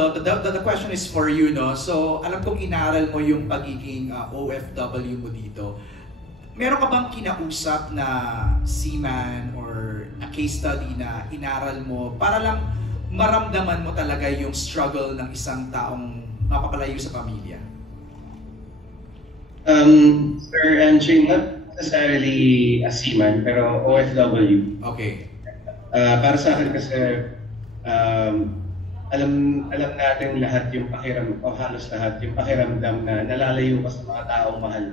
Lolo, the question is for you, no? So, alam kong inaral mo yung pagiging OFW mo dito. Meron ka bang kinausap na seaman or a case study na inaral mo para lang maramdaman mo talaga yung struggle ng isang taong mapapalayo sa pamilya? Sir MJ, not necessarily a seaman, pero OFW. Okay. Para sa akin kasi, alam natin lahat yung pakiramdam, o halos lahat yung pakiramdam na nalalayo ka sa mga taong mahal.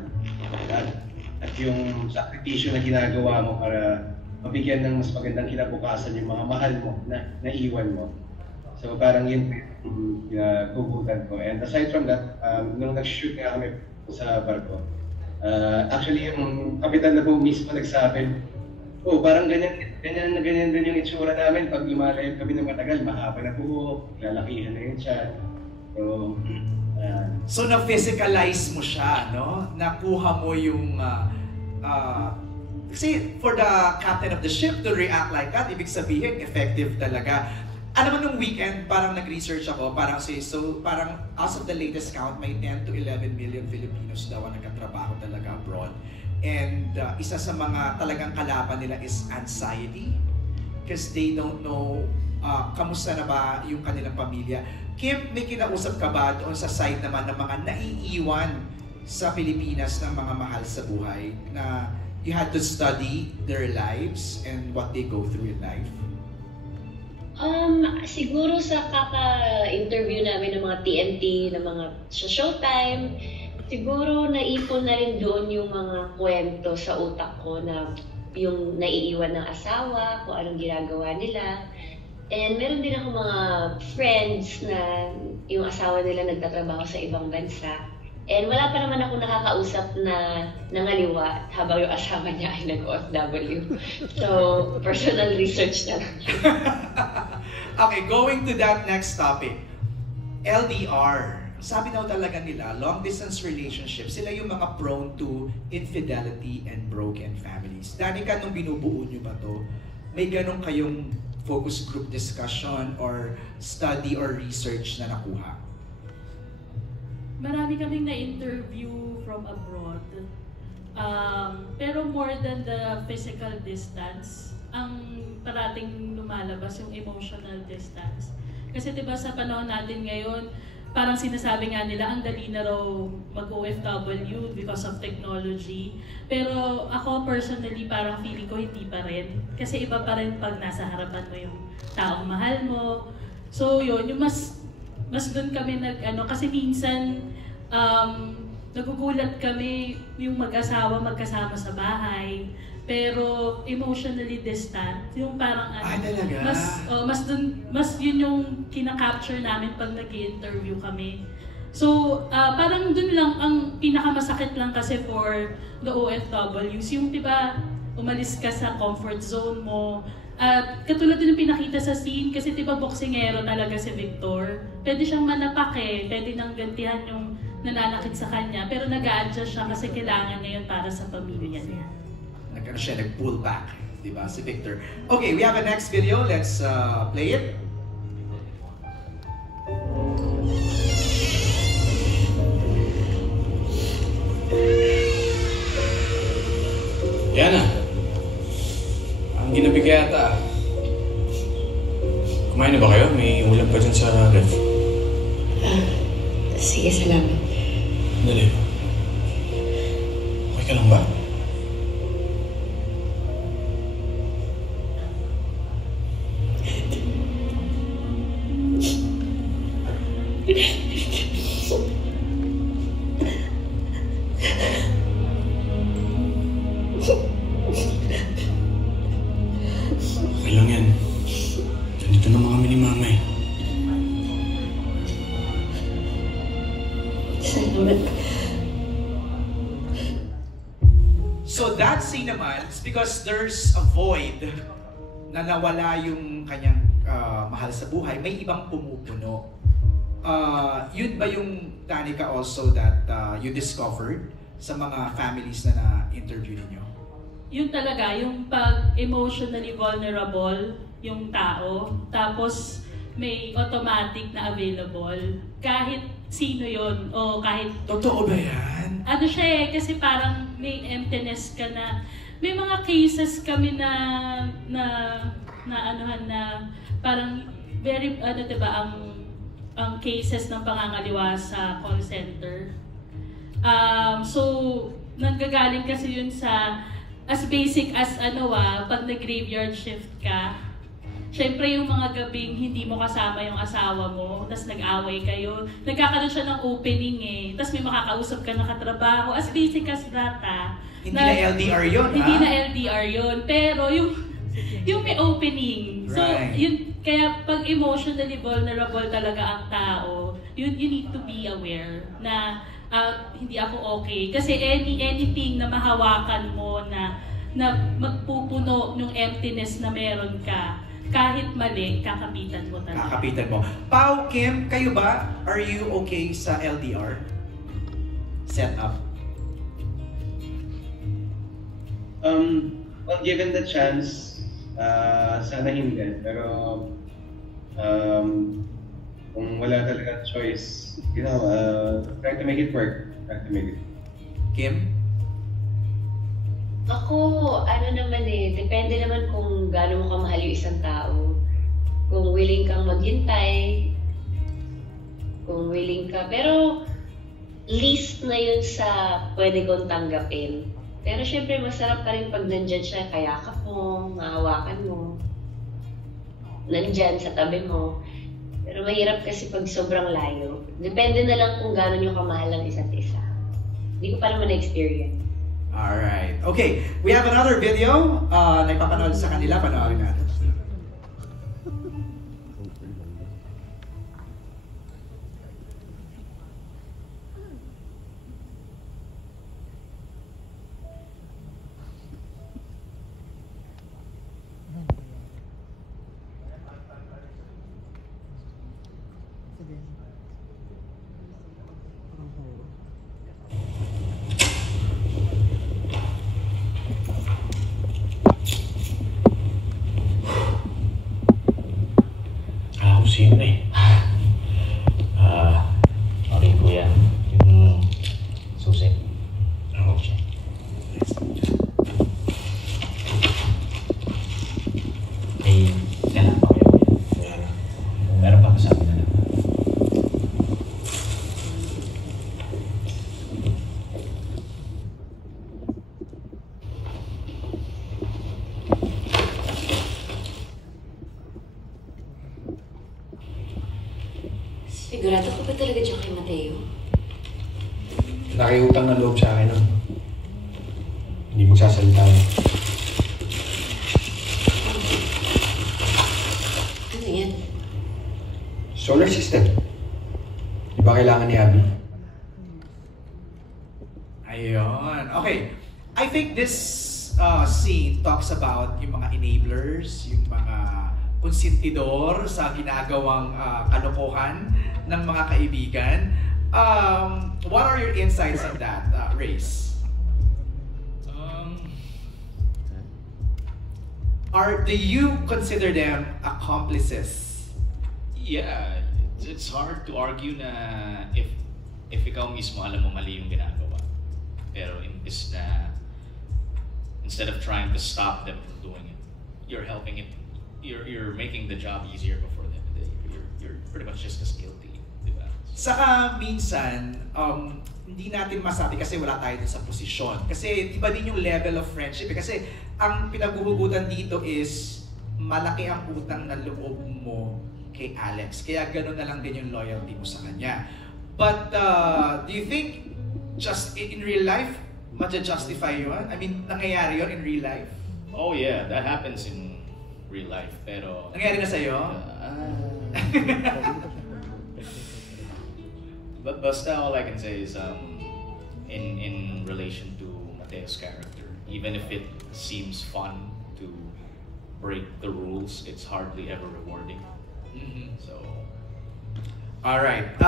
At yung sakripisyo na ginagawa mo para mabigyan ng mas magandang kinabukasan yung mga mahal mo na naiwan mo. So parang yun yung gugutan ko. And aside from that, nung nag-shoot nga kami sa barko, actually yung kapitan na po mismo nagsabi, oh, parang ganyan din yung itsura namin pag lumalayo kami ng matagal, mahaba na po, lalakihan na yung tiyan. So na-physicalize mo siya, no? Nakuha mo yung kasi for the captain of the ship to react like that, ibig sabihin effective talaga. Alam mo nung weekend, parang nag-research ako, parang as of the latest count, may 10 to 11 million Filipinos daw ang nagkatrabaho talaga abroad. And isa sa mga talagang kalaban nila is anxiety because they don't know kamusta na ba yung kanilang pamilya. Kim, may kinausap ka ba doon sa side naman ng mga naiiwan sa Pilipinas ng mga mahal sa buhay na you had to study their lives and what they go through in life? Siguro sa kaka-interview namin ng mga TNT, ng mga Showtime, siguro naipon na rin doon yung mga kwento sa utak ko na yung naiiwan ng asawa, kung anong ginagawa nila. And meron din ako mga friends na yung asawa nila nagtatrabaho sa ibang bansa. And wala pa naman ako nakakausap na nangaliwa habang yung asawa niya ay nag-OFW. So, personal research na lang. Okay, going to that next topic. LDR. Sabi daw talaga nila, long distance relationships, sila yung mga prone to infidelity and broken families. Danica, nung binubuo nyo ba to, may ganun kayong focus group discussion or study or research na nakuha? Marami kaming na-interview from abroad. Pero more than the physical distance, ang parating lumalabas yung emotional distance. Kasi diba sa panahon natin ngayon, parang sinasabi nga nila, ang dali na raw mag-OFW because of technology. Pero ako personally, parang feeling ko hindi pa rin. Kasi iba pa rin pag nasa harapan mo yung taong mahal mo. So yun, yung mas doon kami kasi minsan nagugulat kami yung mag-asawa magkasama sa bahay. Pero emotionally distant, yung parang talaga? mas yun yung kina-capture namin pag nag-i-interview kami. So, parang dun lang, ang pinakamasakit lang kasi for the OFWs, yung diba, umalis ka sa comfort zone mo. At katulad din yung pinakita sa scene, kasi diba boksingero talaga si Victor. Pwede siyang manapake, pwede nang gantihan yung nananakit sa kanya, pero nag-a-adjust siya kasi kailangan niya yun para sa pamilya niya. Nag-pull back, di ba, si Victor. Okay, we have a next video. Let's play it. Yan na. Ang ginabi ka yata. Kumain na ba kayo? May ulam pa dyan sa ref. Sige, salamat. Dali. Okay ka lang ba? Okay lang yan. Nandito na mga kami ni Mama eh. Salamat. So that scene naman, it's because there's a void na nawala yung kanyang mahal sa buhay, may ibang pumupuno. Yun ba yung Danica also that you discovered sa mga families na na-interview ninyo? Yun talaga, yung pag emotionally vulnerable yung tao. Tapos may automatic na available. Kahit sino yon o kahit... Totoo ba yan? Ano siya kasi parang may emptiness ka na. May mga cases kami na anuhan na parang very, diba, ang cases ng pangangaliwa sa call center. So, nanggagaling kasi yun sa, as basic as pag nag-graveyard shift ka, syempre yung mga gabing hindi mo kasama yung asawa mo, tapos nag-away kayo, nagkakaroon siya ng opening tapos may makakausap ka na katrabaho, as basic as that Hindi na LDR yun, Hindi na LDR yun, pero yung may opening. So, Right. yun, kaya pag emotionally vulnerable talaga ang tao, you need to be aware na hindi ako okay. Kasi anything na mahawakan mo na magpupuno yung emptiness na meron ka, kahit mali, kakapitan mo talaga. Kakapitan mo. Pao, Kim, kayo ba? Are you okay sa LDR? Setup? Well, given the chance, sana hindi. Pero kung wala talaga choice, try to make it work. Try to make it. Kim? Ako, depende naman kung gaano mo kamahal yung isang tao. Kung willing kang maghintay, kung willing ka. Pero, least na yun sa pwede kong tanggapin. Pero syempre, masarap pa rin pag nandyan siya, kayakap mo, mahawakan mo. Nandyan sa tabi mo. Pero mahirap kasi pag sobrang layo. Depende na lang kung gaano nyo kamahal ang isa't isa. Hindi ko pa naman na-experience. Alright. Okay, we have another video na ipapanood sa kanila. Panoorin natin. Sino okay kuya. Yung susi. Okay. Kailan pa kayo? Meron pa kasabi na lang. Sigurado ka ba talaga dyan kay Mateo? Nakiutang na loob sa akin nun. Hindi magsasalita. Ano yan? Solar system. Di ba kailangan ni Abby? Ayun. Okay. I think this scene talks about yung mga enablers, yung mga konsentidor sa ginagawang kalokohan ng mga kaibigan. What are your insights on that, Race? Do you consider them accomplices? Yeah, it's hard to argue na if ikaw mismo alam mo mali yung ginagawa. Pero instead of trying to stop them from doing it, you're helping it. You're making the job easier before them. You're pretty much just as guilty, di ba? Saka minsan, hindi natin masabi kasi wala tayo dun sa posisyon. Kasi iba din yung level of friendship. Kasi ang pinaghuhugutan dito is malaki ang utang na loob mo kay Alex. Kaya gano'n na lang din yung loyalty mo sa kanya. But do you think just in real life, ma-justify yun? I mean, nangyayari yun in real life? Oh yeah, that happens in real life. Pero Nangyari na sa'yo? But basta all I can say is in relation to Mateo's character, even if it seems fun to break the rules, it's hardly ever rewarding. So Alright.